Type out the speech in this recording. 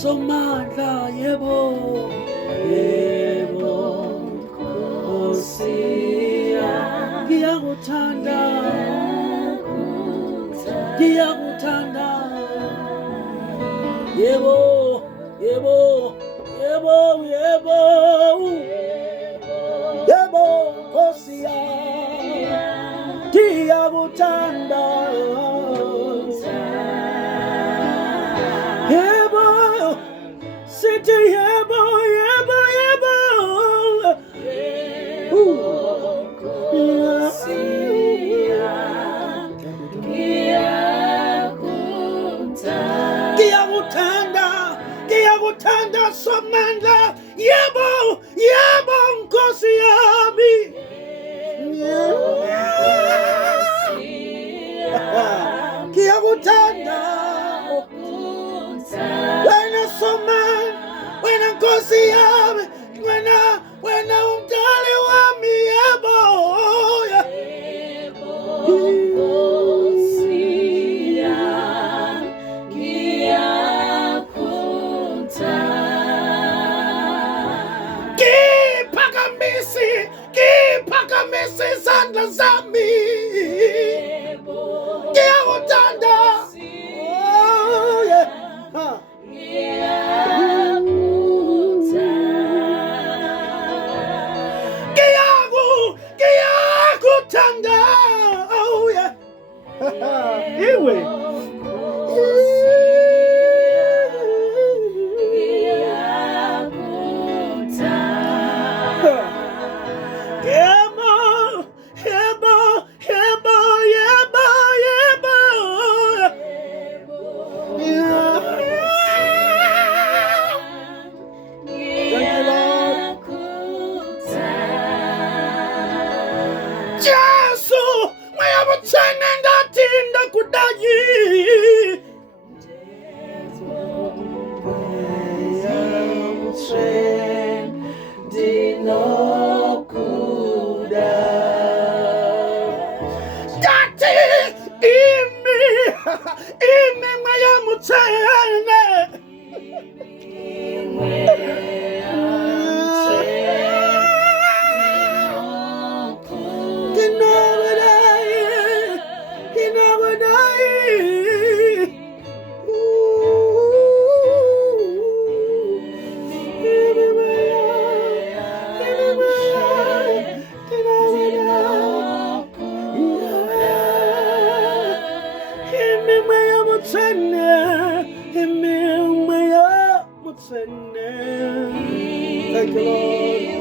somandla yebo yebo Nkosi ngiyakuthanda ngiyakuthanda yebo yebo yebo yebo yebo Nkosi ngiyakuthanda yebo sithi yebo yebo yebo Nkosi ngiyakuthanda somandla yebo yebo Nkosi yami ngiyakuthanda wena somandla wena Nkosi yami wena umdali wami yebo Ngiphakamisa izandla zami ngiyakuthanda ngiyakuthanda iwe Thank you, Lord.